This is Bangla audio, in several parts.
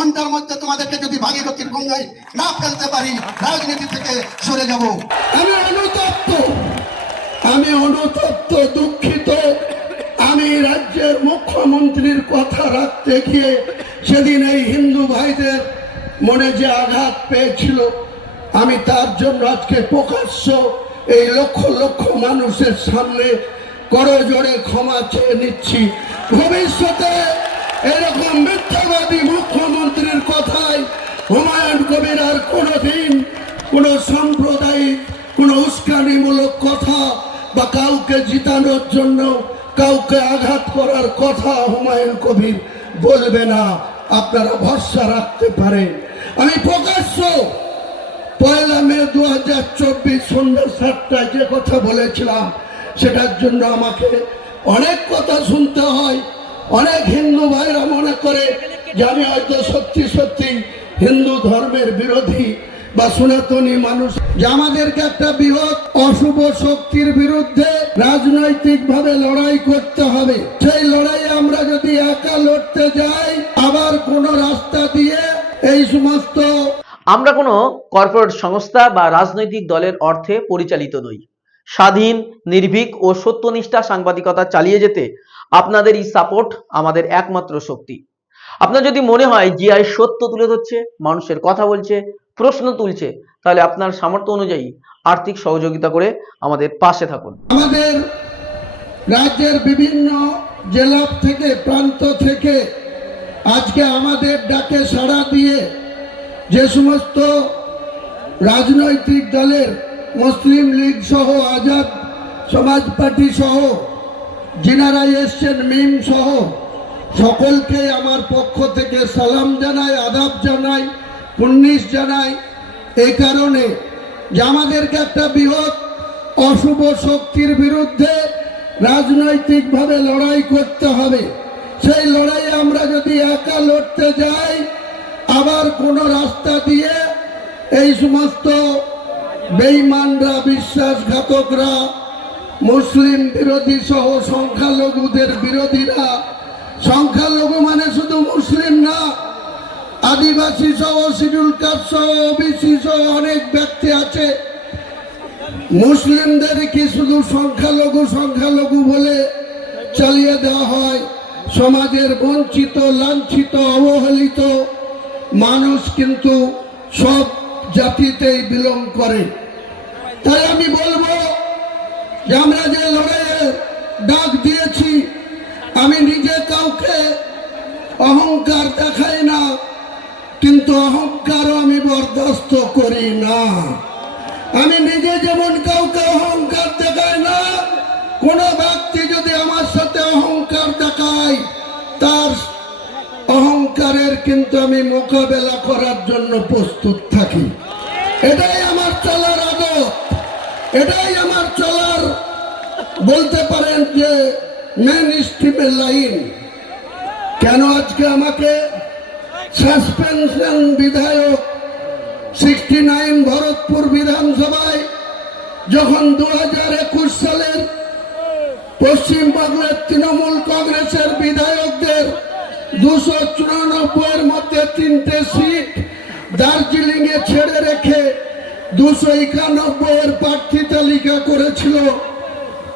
ঘন্টার মধ্যে তোমাদেরকে যদি ভাগীরথীর গঙ্গায় না ফেলতে পারি, রাজনীতি থেকে সরে যাব। আমি অনুতপ্ত, দুঃখিত। আমি রাজ্যের মুখ্যমন্ত্রীর কথা রাখতে গিয়ে সেদিন এই হিন্দু ভাইদের মনে যে আঘাত পেয়েছিল, আমি তার জন্য আজকে প্রকাশ্য এই লক্ষ লক্ষ মানুষের সামনে করজোড়ে ক্ষমা চেয়ে নিচ্ছি। ভবিষ্যতে এরকম মিথ্যাবাদী মুখ্যমন্ত্রীর কথায় হুমায়ুন কবির আর কোনোদিন কোনো সাম্প্রদায়িক কোনো উস্কানিমূলক কথা বা কাউকে জিতানোর জন্য কাউকে আঘাত করার কথা হুমায়ুন কবির বলবে না, আপনারা ভরসা রাখতে পারেন। আমি প্রকাশ্য 1 মে 2024 সন্ধ্যা 7টায় যে কথা বলেছিলাম, সেটার জন্য আমাকে অনেক কথা শুনতে হয়। অনেক হিন্দু ভাইরা মনে করে যে আমি হয়তো সত্যি সত্যি হিন্দু ধর্মের বিরোধী বা সনাতনী মানুষ, যে আমাদেরকে একটা বৃহৎ অশুভ শক্তির বিরুদ্ধে রাজনৈতিকভাবে লড়াই করতে হবে। সেই লড়াই আমরা যদি একা লড়তে যাই, আবার কোন রাস্তা দিয়ে এই সমস্ত, আমরা কোনো কর্পোরেট সংস্থা বা রাজনৈতিক দলের অর্থে পরিচালিত নই। স্বাধীন, নির্ভীক ও সত্যনিষ্ঠা সাংবাদিকতা চালিয়ে যেতে আপনাদের এই সাপোর্ট আমাদের একমাত্র শক্তি। আপনার যদি মনে হয় জিআই সত্য তুলে ধরছে, মানুষের কথা বলছে, প্রশ্ন তুলছে, তাহলে আপনার সামর্থ্য অনুযায়ী আর্থিক সহযোগিতা করে আমাদের পাশে থাকুন। আমাদের রাজ্যের বিভিন্ন জেলা থেকে, প্রান্ত থেকে আজকে আমাদের ডাকে সাড়া দিয়ে যে সমস্ত রাজনৈতিক দলের, মুসলিম লীগ সহ, আজাদ সমাজ পার্টি সহ যিনারা এসছেন, মিম সহ, সকলকে আমার পক্ষ থেকে সালাম জানাই, আদাব জানাই, কুর্নিশ জানাই। এই কারণে যে আমাদেরকে একটা বৃহৎ অশুভ শক্তির বিরুদ্ধে রাজনৈতিকভাবে লড়াই করতে হবে। সেই লড়াই আমরা যদি একা লড়তে যাই, আবার কোনো রাস্তা দিয়ে এই সমস্ত বেঈমানরা, বিশ্বাসঘাতকরা, মুসলিম বিরোধী সহ সংখ্যালঘুদের বিরোধীরা, সংখ্যালঘু মানে শুধু মুসলিম না, আদিবাসী সহ, শিডিউল কাস্ট সহ, ওবিসি সহ অনেক ব্যক্তি আছে। মুসলিমদের কি শুধু সংখ্যালঘু সংখ্যালঘু বলে চালিয়ে দেওয়া হয়? সমাজের বঞ্চিত, লাঞ্ছিত, অবহেলিত মানুষ কিন্তু সব জাতিতেই বিলং করে। তাই আমি বলবো যে আমরা যে লড়াইয়ের ডাক দিয়েছি, আমি নিজে কাউকে অহংকার দেখাই না, কিন্তু অহংকারও আমি বরদাস্ত করি না। আমি নিজে যেমন কাউকে অহংকার দেখাই না, কোনো ব্যক্তি যদি আমার সাথে অহংকার দেখায়, তার অহংকারের কিন্তু আমি মোকাবেলা করার জন্য প্রস্তুত থাকি। এটাই আমার চলার আদত, এটাই আমার চলার, বলতে পারেন যে মেন স্ট্রিমের লাইন। কেন আজকে আমাকে সাসপেনশন বিধায়ক 69 ভরতপুর বিধানসভায় যখন 2021 সালের পশ্চিমবঙ্গের তৃণমূল কংগ্রেসের বিধায়কদের 294 মধ্যে 3টে সিট দার্জিলিং এ ছেড়ে রেখে 291 প্রার্থী তালিকা করেছিল,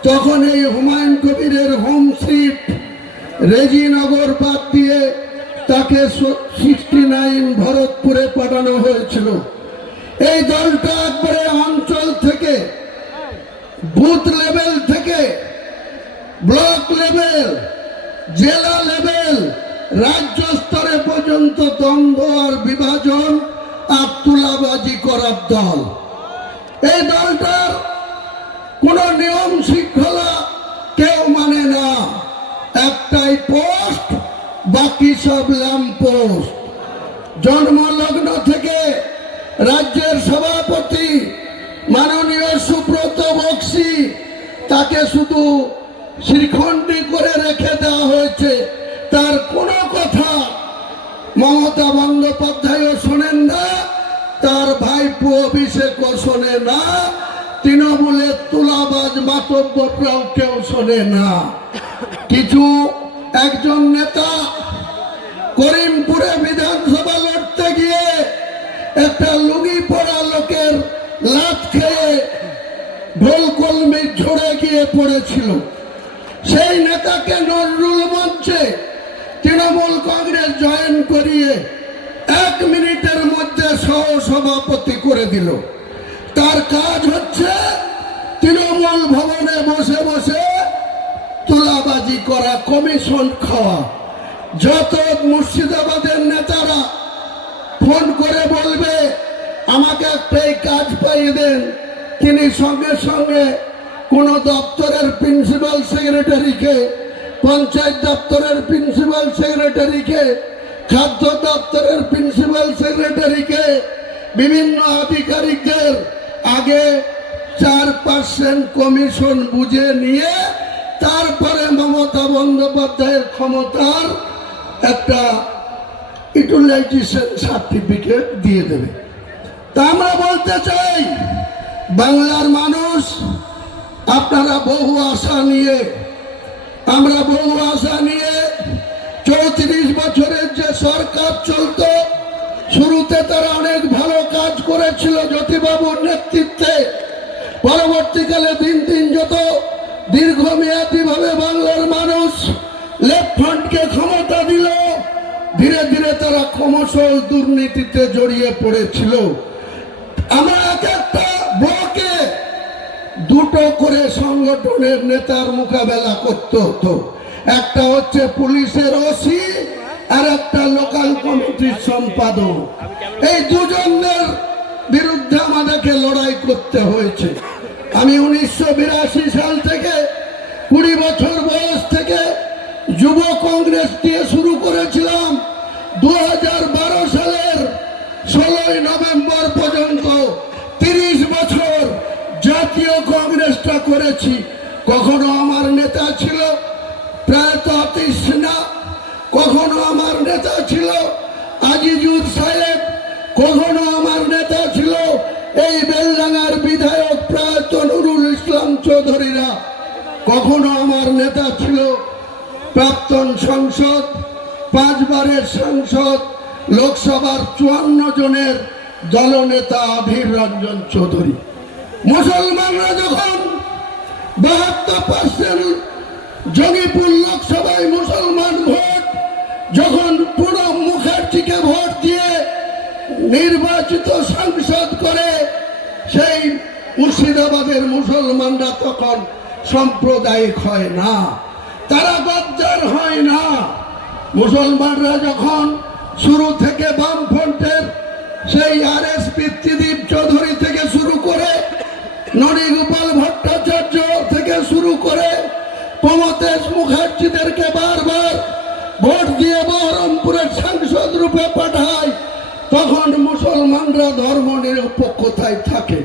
তখন এই হুমায়ুন কবিরের হোম সিট রেজিনগর বাদ দিয়ে তাকে 69 ভরতপুরে পাঠানো হয়েছিল। এই দলটা একবারে অঞ্চল থেকে, বুথ লেভেল থেকে, ব্লক লেভেল, জেলা লেভেল, রাজ্য স্তরে পর্যন্ত দ্বন্দ্ব আর বিভাজন আর তুলাবাজি করার দল। এই দলটার কোন নিয়ম শৃঙ্খলা কেউ মানে না, একটাই পোস্ট, বাকি সব ল্যাম্প পোস্ট। জন্মলগ্ন থেকে রাজ্যের সভাপতি মাননীয় সুব্রত বক্সি, তাকে শুধু শ্রীখণ্ডী করে রেখে দেওয়া হয়েছে। তার কোনো কথা মমতা বন্দ্যোপাধ্যায়ও শোনেন না, তার ভাইপো অভিষেকও শোনে না, তৃণমূলের তুলাবাজ মাতব্বররাও কেউ শোনে না। কিছু একজন নেতা করিমপুরে বিধানসভা ঢোলকলমি ঝরে গিয়ে পড়েছিল। সেই নেতাকে নজরুল মঞ্চে তৃণমূল কংগ্রেস জয়েন করিয়ে 1 মিনিটের মধ্যে সহসভাপতি করে দিল। তার কাজ হচ্ছে তৃণমূল ভবনে বসে বসে তুলাবাজি করা, কমিশন খাওয়া। যত মুর্শিদাবাদের নেতারা ফোন করে বলবে আমাকে একটা এই কাজ পাইয়ে দেন, তিনি সঙ্গে সঙ্গে কোন দপ্তরের প্রিন্সিপাল সেক্রেটারিকে, পঞ্চায়েত দপ্তরের প্রিন্সিপাল সেক্রেটারিকে, খাদ্য দপ্তরের প্রিন্সিপাল সেক্রেটারিকে, বিভিন্ন আধিকারিকদের আগে 4% কমিশন বুঝে নিয়ে তারপরে মমতা বন্দ্যোপাধ্যায়ের ক্ষমতার একটা ইউটিলাইজেশন সার্টিফিকেট দিয়ে দেবে। তা আমরা বলতে চাই, বাংলার মানুষ আপনারা বহু আশা নিয়ে, আমরা বহু আশা নিয়ে 34 বছরের যে সরকার চলত, শুরুতে তারা অনেক ভালো কাজ করেছিল জ্যোতিবাবুর নেতৃত্বে। পরবর্তীকালে দিন দিন যত দীর্ঘমেয়াদী ভাবে বাংলার মানুষ লেফট ফ্রন্টকে ক্ষমতা দিল, ধীরে ধীরে তারা ক্রমশ দুর্নীতিতে জড়িয়ে পড়েছিল। আমরা একটা ব্লকে 2টো করে সংগঠনের নেতার মোকাবেলা করতে হতো। একটা হচ্ছে পুলিশের ওসি আর একটা লোকাল কমিটির সম্পাদক। এই দুজনের বিরুদ্ধে আমাদেরকে লড়াই করতে হয়েছে। আমি 1982 সাল থেকে 20 বছর বয়স থেকে যুব কংগ্রেস দিয়ে শুরু করেছিলাম। 2012 সালের 16 নভেম্বর পর্যন্ত 30 বছর জাতীয় কংগ্রেসটা করেছি। কখনো আমার নেতা ছিল প্রয়াত আতিশ সিনহা, কখনো আমার নেতা ছিল আজিজুর সাহেব, কখনো আমার নেতা ছিল এই বেলডাঙ্গার বিধায়ক প্রয়াত নুরুল ইসলাম চৌধুরীরা, কখনো আমার নেতা ছিল প্রাক্তন সংসদ, 5 বারের সাংসদ, লোকসভার 54 জনের দলনেতা অধীর রঞ্জন চৌধুরী। মুসলমানরা যখন 72% জঙ্গিপুর লোকসভায় মুসলমান ভোট, যখন প্রণব মুখার্জিকে ভোট দিয়ে নির্বাচিত সাংসদ করে, সেই মুর্শিদাবাদের মুসলমানরা তখন সাম্প্রদায়িক হয় না, তারা গদ্দার হয় না। মুসলমানরা যখন শুরু থেকে বামফ্রন্টের সেই RSP ত্রিদীপ চৌধুরী থেকে শুরু করে, ননীগোপাল ভট্টাচার্য থেকে শুরু করে প্রমথেশ মুখার্জিদেরকে বারবার ভোট দিয়ে বহরমপুরের সাংসদ রূপে পাঠায়, তখন মুসলমানরা ধর্ম নিরপেক্ষতায় থাকে।